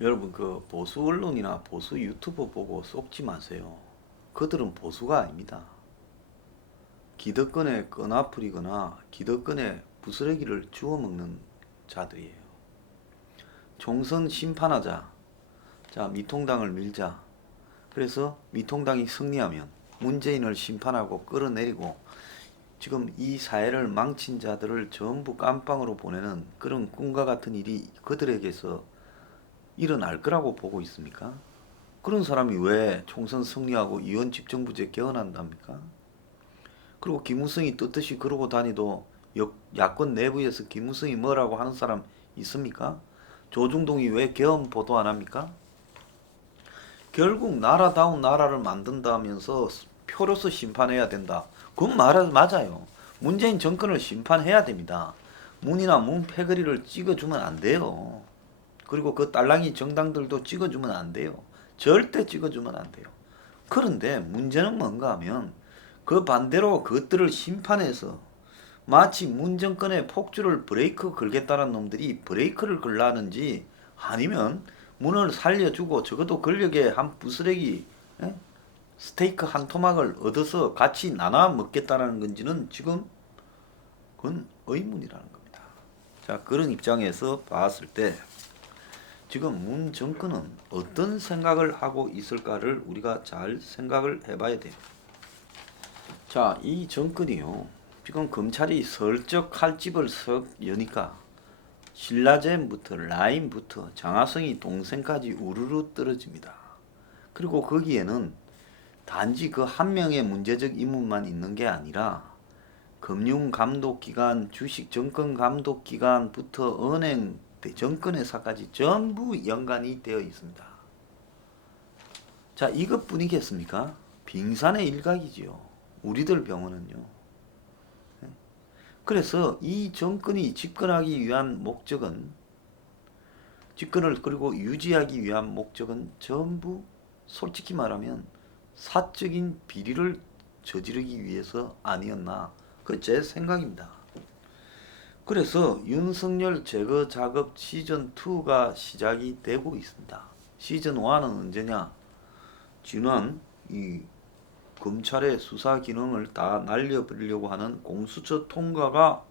여러분 그 보수 언론이나 보수 유튜버 보고 속지 마세요. 그들은 보수가 아닙니다. 기득권에 끈아풀이거나 기득권에 부스러기를 주워먹는 자들이에요. 총선 심판하자. 자, 미통당을 밀자. 그래서 미통당이 승리하면 문재인을 심판하고 끌어내리고 지금 이 사회를 망친 자들을 전부 깜빵으로 보내는 그런 꿈과 같은 일이 그들에게서 일어날 거라고 보고 있습니까? 그런 사람이 왜 총선 승리하고 이원 집정부제 개헌한답니까? 그리고 김무성이 떳떳이 그러고 다니도 야권 내부에서 김무성이 뭐라고 하는 사람 있습니까? 조중동이 왜 개헌 보도 안 합니까? 결국 나라다운 나라를 만든다면서 표로서 심판해야 된다. 그건 맞아요. 문재인 정권을 심판해야 됩니다. 문이나 문 패거리를 찍어주면 안 돼요. 그리고 그 딸랑이 정당들도 찍어주면 안 돼요. 절대 찍어주면 안 돼요. 그런데 문제는 뭔가 하면 그 반대로 그것들을 심판해서 마치 문 정권의 폭주를 브레이크 걸겠다는 놈들이 브레이크를 걸라는지 아니면 문을 살려주고 적어도 권력의 한 부스러기 스테이크 한 토막을 얻어서 같이 나눠 먹겠다는 건지는 지금 그건 의문이라는 겁니다. 자, 그런 입장에서 봤을 때 지금 문 정권은 어떤 생각을 하고 있을까를 우리가 잘 생각을 해봐야 돼요. 자, 이 정권이요. 지금 검찰이 슬쩍 칼집을 석 여니까 신라젠부터 라인부터 장하성이 동생까지 우르르 떨어집니다. 그리고 거기에는 단지 그 한 명의 문제적 인물만 있는 게 아니라 금융감독기관, 주식정권감독기관부터 은행 정권회사까지 전부 연관이 되어 있습니다. 자, 이것뿐이겠습니까? 빙산의 일각이지요. 우리들 병원은요. 그래서 이 정권이 집권하기 위한 목적은 집권을 그리고 유지하기 위한 목적은 전부 솔직히 말하면 사적인 비리를 저지르기 위해서 아니었나. 그 제 생각입니다. 그래서 윤석열 제거 작업 시즌2가 시작이 되고 있습니다. 시즌1은 언제냐? 지난 이 검찰의 수사 기능을 다 날려버리려고 하는 공수처 통과가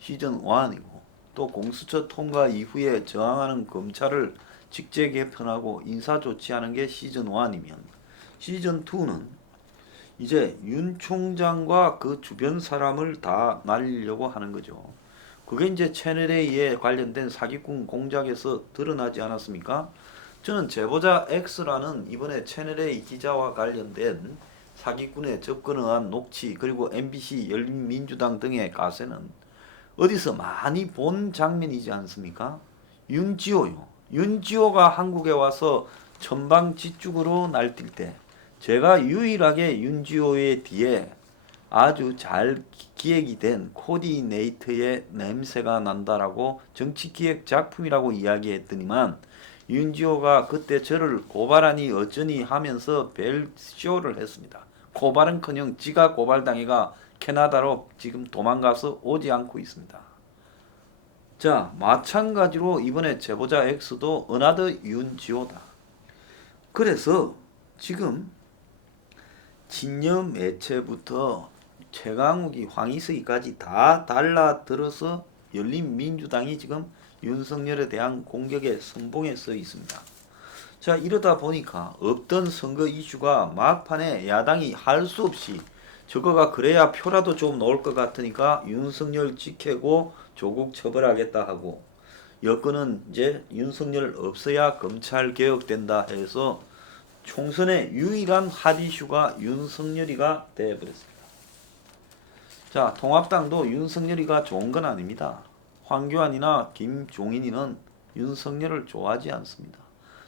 시즌 1이고 또 공수처 통과 이후에 저항하는 검찰을 직제 개편하고 인사 조치하는 게 시즌 1이면 시즌 2는 이제 윤 총장과 그 주변 사람을 다 날리려고 하는 거죠. 그게 이제 채널A에 관련된 사기꾼 공작에서 드러나지 않았습니까? 저는 제보자 X라는 이번에 채널A 기자와 관련된 사기꾼의 접근에 의한 녹취 그리고 MBC 열린민주당 등의 가세는 어디서 많이 본 장면이지 않습니까? 윤지호요. 윤지호가 한국에 와서 천방지축으로 날뛸 때 제가 유일하게 윤지호의 뒤에 아주 잘 기획이 된 코디네이터의 냄새가 난다라고 정치기획 작품이라고 이야기했더니만 윤지호가 그때 저를 고발하니 어쩌니 하면서 벨쇼를 했습니다. 고발은커녕 지가 고발당해가 캐나다로 지금 도망가서 오지 않고 있습니다. 자, 마찬가지로 이번에 제보자 X도 어나더 윤지호다. 그래서 지금 친여 매체부터 최강욱이 황희석이까지 다 달라들어서 열린민주당이 지금 윤석열에 대한 공격에 선봉에 서 있습니다. 자, 이러다 보니까 없던 선거 이슈가 막판에 야당이 할 수 없이 저거가 그래야 표라도 좀 나올 것 같으니까 윤석열 지켜고 조국 처벌하겠다 하고 여권은 이제 윤석열 없어야 검찰 개혁된다 해서 총선의 유일한 핫 이슈가 윤석열이가 되어버렸습니다. 자, 통합당도 윤석열이가 좋은 건 아닙니다. 황교안이나 김종인이는 윤석열을 좋아하지 않습니다.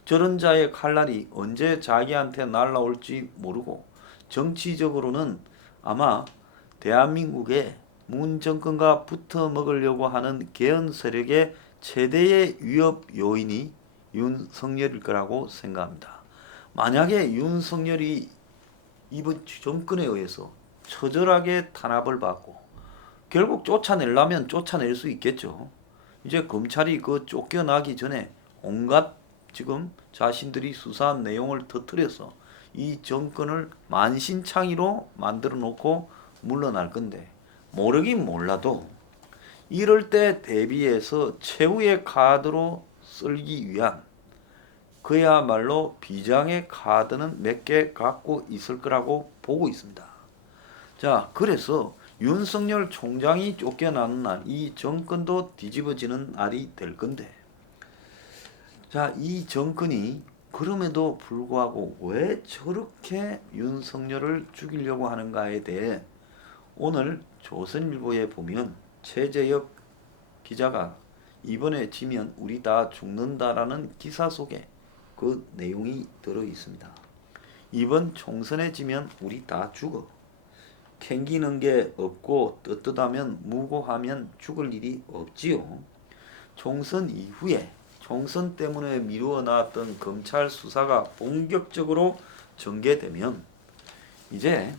저런 자의 칼날이 언제 자기한테 날라올지 모르고 정치적으로는 아마 대한민국의 문 정권과 붙어 먹으려고 하는 개헌 세력의 최대의 위협 요인이 윤석열일 거라고 생각합니다. 만약에 윤석열이 이번 정권에 의해서 처절하게 탄압을 받고 결국 쫓아내려면 쫓아낼 수 있겠죠. 이제 검찰이 그 쫓겨나기 전에 온갖 지금 자신들이 수사한 내용을 터뜨려서 이 정권을 만신창이로 만들어 놓고 물러날 건데, 모르긴 몰라도 이럴 때 대비해서 최후의 카드로 쓸기 위한 그야말로 비장의 카드는 몇 개 갖고 있을 거라고 보고 있습니다. 자, 그래서 윤석열 총장이 쫓겨나는 날, 이 정권도 뒤집어지는 날이 될 건데, 자, 이 정권이 그럼에도 불구하고 왜 저렇게 윤석열을 죽이려고 하는가에 대해 오늘 조선일보에 보면 최재혁 기자가 이번에 지면 우리 다 죽는다라는 기사 속에 그 내용이 들어 있습니다. 이번 총선에 지면 우리 다 죽어. 캥기는 게 없고 떳떳하면 무고하면 죽을 일이 없지요. 총선 이후에 총선 때문에 미루어 놨던 검찰 수사가 본격적으로 전개되면 이제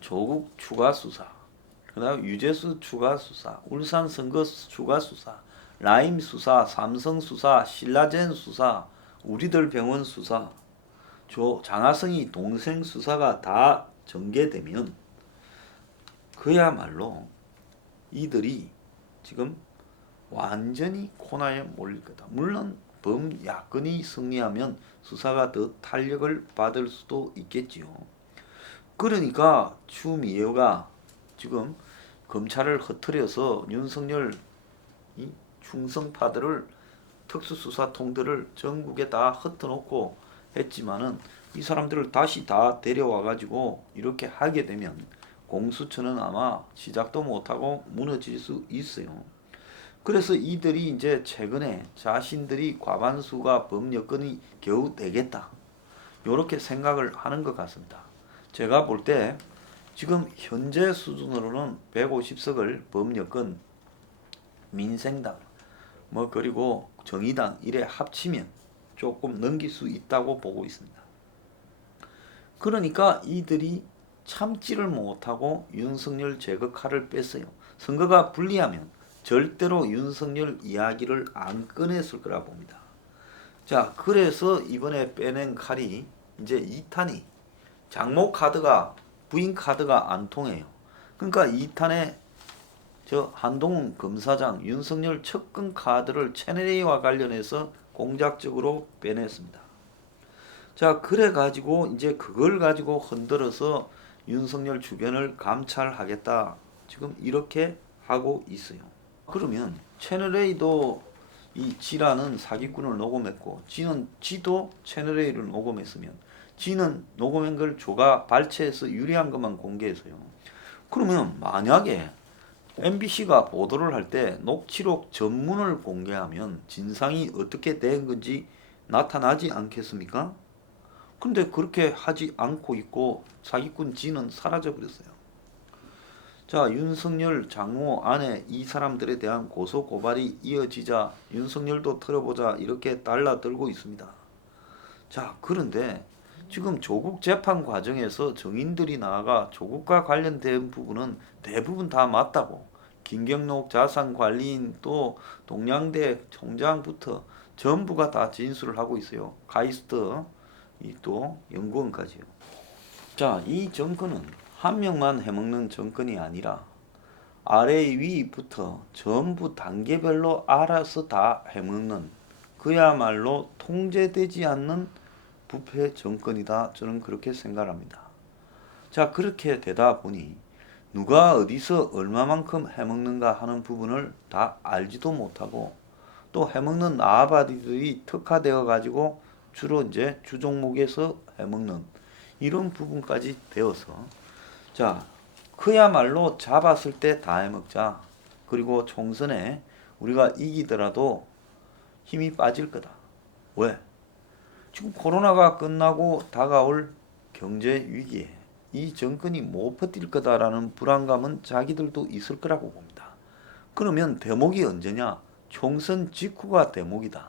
조국 추가 수사, 그다음 유재수 추가 수사, 울산 선거 추가 수사, 라임 수사, 삼성 수사, 신라젠 수사, 우리들 병원 수사, 장하성이 동생 수사가 다 전개되면 그야말로 이들이 지금 완전히 코너에 몰릴 거다. 물론 범야권이 승리하면 수사가 더 탄력을 받을 수도 있겠지요. 그러니까 추미애가 지금 검찰을 흐트려서 윤석열 이 충성파들을 특수수사통들을 전국에 다 흩어놓고 했지만은 이 사람들을 다시 다 데려와 가지고 이렇게 하게 되면 공수처는 아마 시작도 못하고 무너질 수 있어요. 그래서 이들이 이제 최근에 자신들이 과반수가 범여건이 겨우 되겠다, 이렇게 생각을 하는 것 같습니다. 제가 볼 때 지금 현재 수준으로는 150석을 범여건, 민생당, 그리고 정의당 이래 합치면 조금 넘길 수 있다고 보고 있습니다. 그러니까 이들이 참지를 못하고 윤석열 제거칼을 뺐어요. 선거가 불리하면 절대로 윤석열 이야기를 안 꺼냈을 거라 봅니다. 자, 그래서 이번에 빼낸 칼이 이제 2탄이 장모 카드가, 부인 카드가 안 통해요. 그러니까 2탄에 저 한동훈 검사장 윤석열 척근 카드를 채널A와 관련해서 공작적으로 빼냈습니다. 자, 그래 가지고 이제 그걸 가지고 흔들어서 윤석열 주변을 감찰하겠다, 지금 이렇게 하고 있어요. 그러면 채널A도 이 지라는 사기꾼을 녹음했고 지도 채널A를 녹음했으면 지는 녹음한 걸 조가 발췌해서 유리한 것만 공개해서요. 그러면 만약에 MBC가 보도를 할 때 녹취록 전문을 공개하면 진상이 어떻게 된 건지 나타나지 않겠습니까? 근데 그렇게 하지 않고 있고 사기꾼 지는 사라져 버렸어요. 자, 윤석열 장모 아내 이 사람들에 대한 고소 고발이 이어지자 윤석열도 털어보자 이렇게 달라들고 있습니다. 자, 그런데 지금 조국 재판 과정에서 증인들이 나아가 조국과 관련된 부분은 대부분 다 맞다고, 김경록 자산관리인 또 동양대 총장부터 전부가 다 진술을 하고 있어요. 카이스트 또 연구원까지요. 자, 이 정권은 한 명만 해먹는 정권이 아니라 아래 위부터 전부 단계별로 알아서 다 해먹는 그야말로 통제되지 않는 부패 정권이다, 저는 그렇게 생각합니다. 자, 그렇게 되다 보니 누가 어디서 얼마만큼 해먹는가 하는 부분을 다 알지도 못하고 또 해먹는 아바디들이 특화되어 가지고 주로 이제 주종목에서 해먹는 이런 부분까지 되어서, 자, 그야말로 잡았을 때 다 해먹자. 그리고 총선에 우리가 이기더라도 힘이 빠질 거다. 왜? 지금 코로나가 끝나고 다가올 경제 위기에 이 정권이 못 버틸 거다라는 불안감은 자기들도 있을 거라고 봅니다. 그러면 대목이 언제냐? 총선 직후가 대목이다.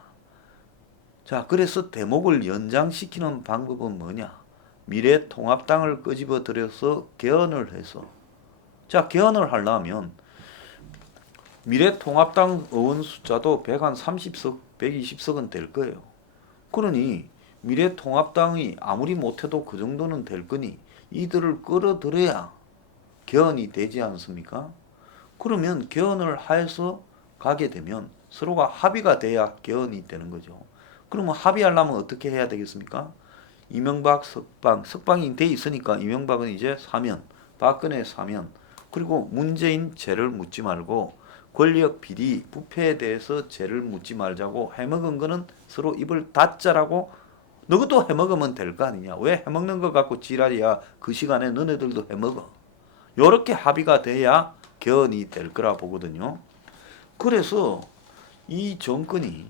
자, 그래서 대목을 연장시키는 방법은 뭐냐? 미래통합당을 끄집어 들여서 개헌을 해서, 자, 개헌을 하려면 미래통합당 의원 숫자도 130석, 120석은 될 거예요. 그러니 미래통합당이 아무리 못해도 그 정도는 될 거니 이들을 끌어들여야 개헌이 되지 않습니까? 그러면 개헌을 해서 가게 되면 서로가 합의가 돼야 개헌이 되는 거죠. 그러면 합의하려면 어떻게 해야 되겠습니까? 이명박, 석방이 돼 있으니까 이명박은 이제 사면, 박근혜 사면, 그리고 문재인 죄를 묻지 말고 권력 비리, 부패에 대해서 죄를 묻지 말자고 해먹은 거는 서로 입을 닫자라고 너것도 해먹으면 될 거 아니냐. 왜 해먹는 거 갖고 지랄이야. 그 시간에 너네들도 해먹어. 요렇게 합의가 돼야 개헌이 될 거라 보거든요. 그래서 이 정권이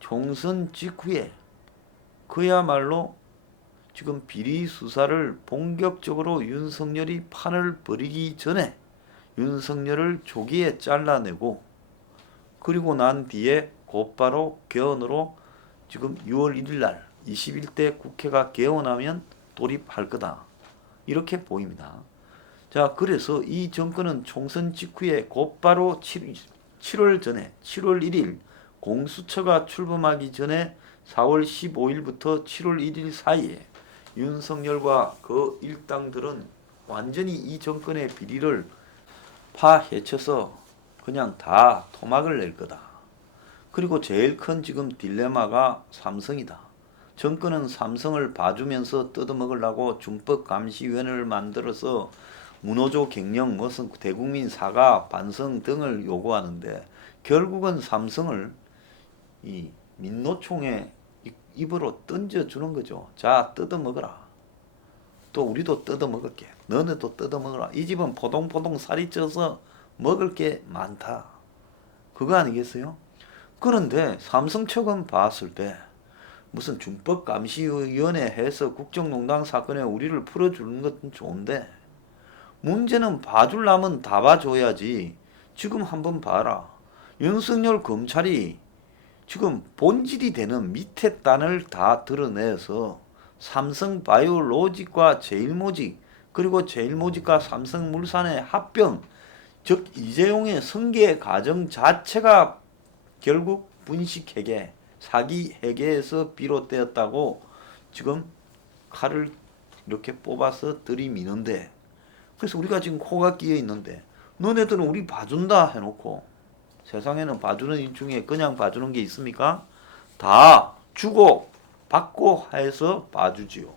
총선 직후에 그야말로 지금 비리 수사를 본격적으로 윤석열이 판을 벌이기 전에 윤석열을 조기에 잘라내고 그리고 난 뒤에 곧바로 개헌으로 지금 6월 1일 날 21대 국회가 개헌하면 돌입할 거다. 이렇게 보입니다. 자, 그래서 이 정권은 총선 직후에 곧바로 7월 전에 7월 1일 공수처가 출범하기 전에 4월 15일부터 7월 1일 사이에 윤석열과 그 일당들은 완전히 이 정권의 비리를 파헤쳐서 그냥 다 토막을 낼 거다. 그리고 제일 큰 지금 딜레마가 삼성이다. 정권은 삼성을 봐주면서 뜯어먹으려고 준법감시위원회를 만들어서 문호조 갱령, 무슨 대국민 사과, 반성 등을 요구하는데 결국은 삼성을 이 민노총의 입으로 던져주는 거죠. 자, 뜯어먹어라. 또 우리도 뜯어먹을게. 너네도 뜯어먹어라. 이 집은 포동포동 살이 쪄서 먹을 게 많다. 그거 아니겠어요? 그런데 삼성 측은 봤을 때 무슨 준법감시위원회 해서 국정농단 사건에 우리를 풀어주는 것은 좋은데 문제는 봐주려면 다 봐줘야지. 지금 한번 봐라. 윤석열 검찰이 지금 본질이 되는 밑에 단을 다 드러내서 삼성바이오로직과 제일모직 그리고 제일모직과 삼성물산의 합병 즉 이재용의 승계 과정 자체가 결국 분식회계 사기 회계에서 비롯되었다고 지금 칼을 이렇게 뽑아서 들이미는데 그래서 우리가 지금 코가 끼어 있는데 너네들은 우리 봐준다 해놓고 세상에는 봐주는 일 중에 그냥 봐주는 게 있습니까? 다 주고 받고 해서 봐주지요.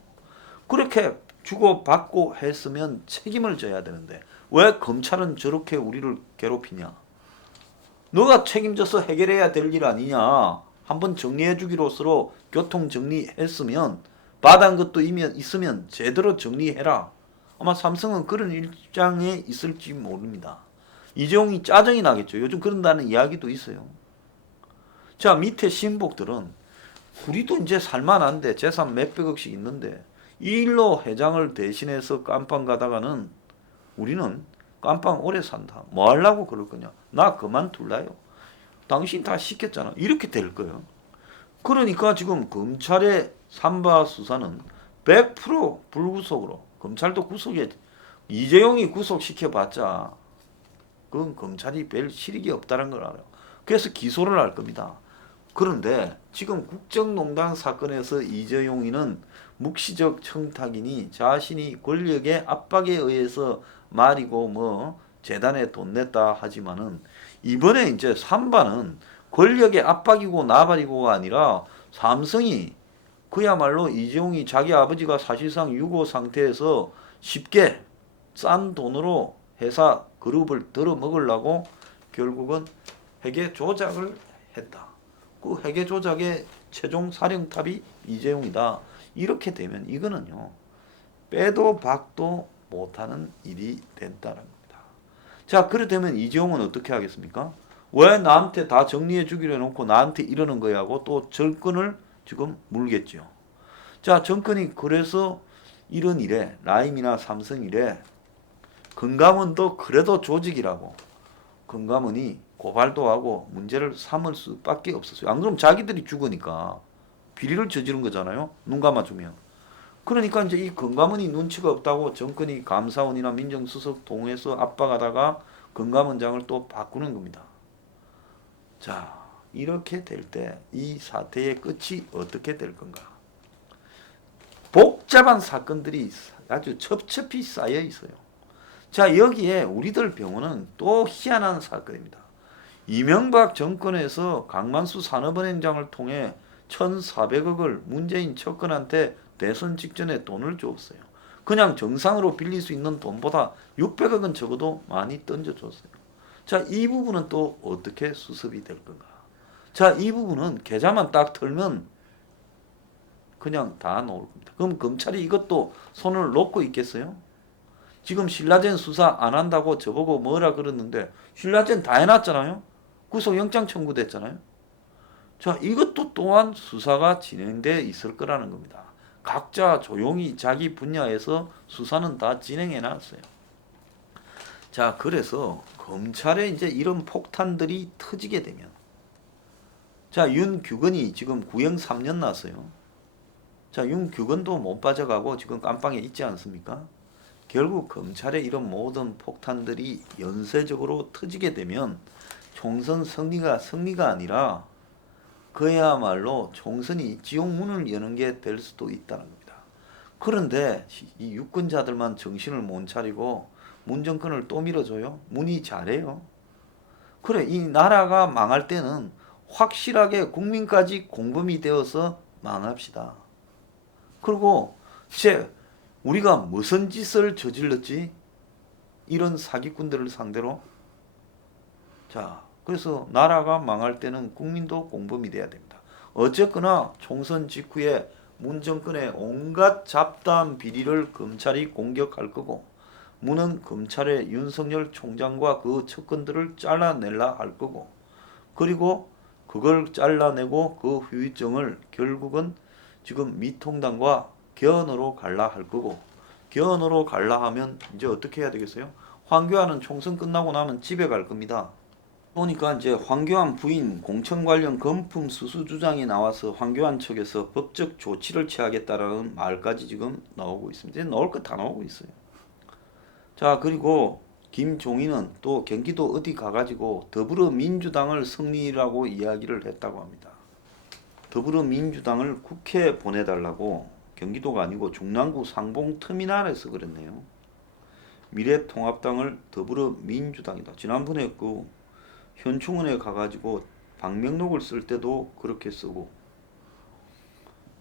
그렇게 주고 받고 했으면 책임을 져야 되는데 왜 검찰은 저렇게 우리를 괴롭히냐? 너가 책임져서 해결해야 될 일 아니냐? 한번 정리해 주기로서 교통 정리했으면 받은 것도 있으면 제대로 정리해라. 아마 삼성은 그런 입장에 있을지 모릅니다. 이재용이 짜증이 나겠죠. 요즘 그런다는 이야기도 있어요. 자, 밑에 신복들은 우리도 이제 살만한데 재산 몇백억씩 있는데 이 일로 회장을 대신해서 깜빵 가다가는 우리는 깜빵 오래 산다. 뭐 하려고 그럴 거냐. 나 그만둘라요. 당신 다 시켰잖아. 이렇게 될 거예요. 그러니까 지금 검찰의 삼바 수사는 100% 불구속으로 검찰도 구속해 이재용이 구속시켜봤자 그건 검찰이 별 실익이 없다는 걸 알아요. 그래서 기소를 할 겁니다. 그런데 지금 국정농단 사건에서 이재용이는 묵시적 청탁이니 자신이 권력의 압박에 의해서 말이고 뭐 재단에 돈 냈다 하지만은 이번에 이제 삼바는 권력의 압박이고 나발이고가 아니라 삼성이 그야말로 이재용이 자기 아버지가 사실상 유고 상태에서 쉽게 싼 돈으로 회사 그룹을 들어먹으려고 결국은 회계 조작을 했다. 그 회계 조작의 최종 사령탑이 이재용이다. 이렇게 되면 이거는요. 빼도 박도 못하는 일이 된다는 겁니다. 자, 그렇다면 이재용은 어떻게 하겠습니까? 왜 나한테 다 정리해 주기로 해놓고 나한테 이러는 거야 하고 또 정권을 지금 물겠죠. 자, 정권이 그래서 이런 일에 라임이나 삼성 일에 금감원도 그래도 조직이라고 금감원이 고발도 하고 문제를 삼을 수밖에 없었어요. 안 그러면 자기들이 죽으니까 비리를 저지른 거잖아요. 눈 감아주면. 그러니까 이제 이 금감원이 눈치가 없다고 정권이 감사원이나 민정수석 동해서 압박하다가 금감원장을 또 바꾸는 겁니다. 자, 이렇게 될 때 이 사태의 끝이 어떻게 될 건가? 복잡한 사건들이 아주 첩첩이 쌓여 있어요. 자, 여기에 우리들 병원은 또 희한한 사건입니다. 이명박 정권에서 강만수 산업은행장을 통해 1,400억을 문재인 측근한테 대선 직전에 돈을 줬어요. 그냥 정상으로 빌릴 수 있는 돈보다 600억은 적어도 많이 던져줬어요. 자, 이 부분은 또 어떻게 수습이 될 건가? 자, 이 부분은 계좌만 딱 털면 그냥 다 나올 겁니다. 그럼 검찰이 이것도 손을 놓고 있겠어요? 지금 신라젠 수사 안 한다고 저보고 뭐라 그러는데 신라젠 다 해놨잖아요. 구속영장 청구됐잖아요. 자, 이것도 또한 수사가 진행돼 있을 거라는 겁니다. 각자 조용히 자기 분야에서 수사는 다 진행해 놨어요. 자, 그래서 검찰에 이제 이런 폭탄들이 터지게 되면, 자, 윤규건이 지금 구형 3년 났어요. 자, 윤규건도 못 빠져가고 지금 깜빵에 있지 않습니까? 결국 검찰의 이런 모든 폭탄들이 연쇄적으로 터지게 되면 총선 승리가 아니라 그야말로 총선이 지옥문을 여는 게 될 수도 있다는 겁니다. 그런데 이 유권자들만 정신을 못 차리고 문 정권을 또 밀어줘요? 문이 잘해요. 그래, 이 나라가 망할 때는 확실하게 국민까지 공범이 되어서 망합시다. 그리고 이제 우리가 무슨 짓을 저질렀지? 이런 사기꾼들을 상대로. 자, 그래서 나라가 망할 때는 국민도 공범이 돼야 됩니다. 어쨌거나 총선 직후에 문 정권의 온갖 잡다한 비리를 검찰이 공격할 거고, 문은 검찰의 윤석열 총장과 그 측근들을 잘라내려 할 거고, 그리고 그걸 잘라내고 그 후유증을 결국은 지금 미통당과 견으로 갈라 할 거고, 견으로 갈라 하면 이제 어떻게 해야 되겠어요? 황교안은 총선 끝나고 나면 집에 갈 겁니다. 보니까 이제 황교안 부인 공천 관련 금품 수수 주장이 나와서 황교안 측에서 법적 조치를 취하겠다라는 말까지 지금 나오고 있습니다. 이제 나올 거 다 나오고 있어요. 자, 그리고 김종인은 또 경기도 어디 가가지고 더불어민주당을 승리라고 이야기를 했다고 합니다. 더불어민주당을 국회에 보내달라고, 경기도가 아니고 중랑구 상봉터미널에서 그랬네요. 미래통합당을 더불어민주당이다. 지난번에 그 현충원에 가가지고 방명록을 쓸 때도 그렇게 쓰고,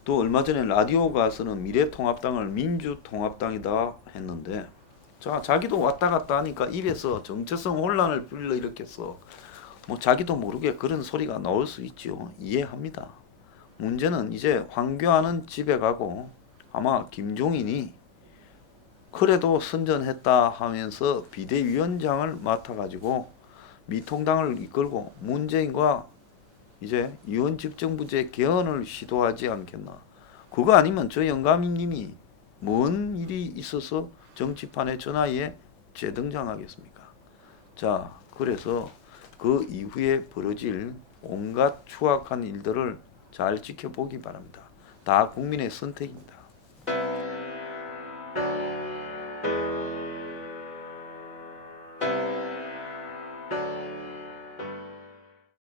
또 얼마 전에 라디오 가서는 미래통합당을 민주통합당이다 했는데, 자, 자기도 왔다 갔다 하니까 입에서 정체성 혼란을 불러일으켰어. 뭐 자기도 모르게 그런 소리가 나올 수 있죠. 이해합니다. 문제는 이제 황교안은 집에 가고, 아마 김종인이 그래도 선전했다 하면서 비대위원장을 맡아가지고 미통당을 이끌고 문재인과 이제 위원직정부제 개헌을 시도하지 않겠나. 그거 아니면 저 영감님이 뭔 일이 있어서 정치판에 전화에 재등장하겠습니까? 자, 그래서 그 이후에 벌어질 온갖 추악한 일들을 잘 지켜보기 바랍니다. 다 국민의 선택입니다.